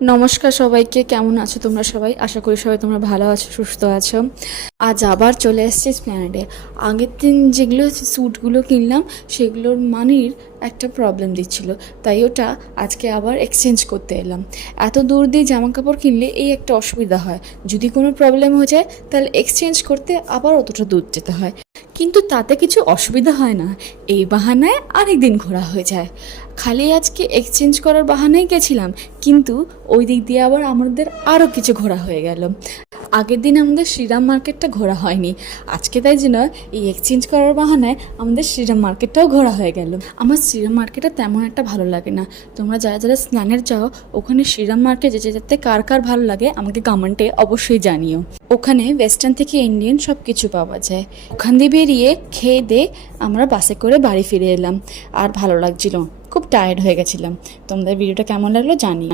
নমস্কার সবাইকে, কেমন আছো তোমরা সবাই? আশা করি সবাই তোমরা ভালো আছো, সুস্থ আছো। আজ আবার চলে এসেছি এসপ্ল্যানেডে। আগের দিন যেগুলো স্যুটগুলো কিনলাম সেগুলোর মানির একটা প্রবলেম দিচ্ছিল, তাই ওটা আজকে আবার এক্সচেঞ্জ করতে এলাম। এত দূর দিয়ে জামা কাপড় কিনলে এই একটা অসুবিধা হয়, যদি কোনো প্রবলেম হয়ে যায় তাহলে এক্সচেঞ্জ করতে আবার অতটা দূর যেতে হয়। কিন্তু তাতে কিছু অসুবিধা হয় না, এই বাহানায় আরেক দিন ঘোরা হয়ে যায়। খালি আজকে এক্সচেঞ্জ করার বাহানায় গেছিলাম, কিন্তু ওই দিক দিয়ে আবার আমাদের আরও কিছু ঘোরা হয়ে গেল। আগের দিন আমাদের শ্রীরাম মার্কেটটা ঘোরা হয়নি, আজকে তাই জন্য এই এক্সচেঞ্জ করার বাহানায় আমাদের শ্রীরাম মার্কেটটাও ঘোরা হয়ে গেল। আমার শ্রীরাম মার্কেটটা তেমন একটা ভালো লাগে না। তোমরা যারা যারা স্নানের যাও ওখানে শ্রীরাম মার্কেট যেতে যেতে কার কার ভালো লাগে আমাকে কমেন্টে অবশ্যই জানিও। ওখানে ওয়েস্টার্ন থেকে ইন্ডিয়ান সব কিছু পাওয়া যায়। ওখান দিয়ে বেরিয়ে খেয়ে দিয়ে আমরা বাসে করে বাড়ি ফিরে এলাম। আর ভালো লাগছিল, খুব টায়ার্ড হয়ে গেছিলাম। তোমাদের ভিডিওটা কেমন লাগলো জানি।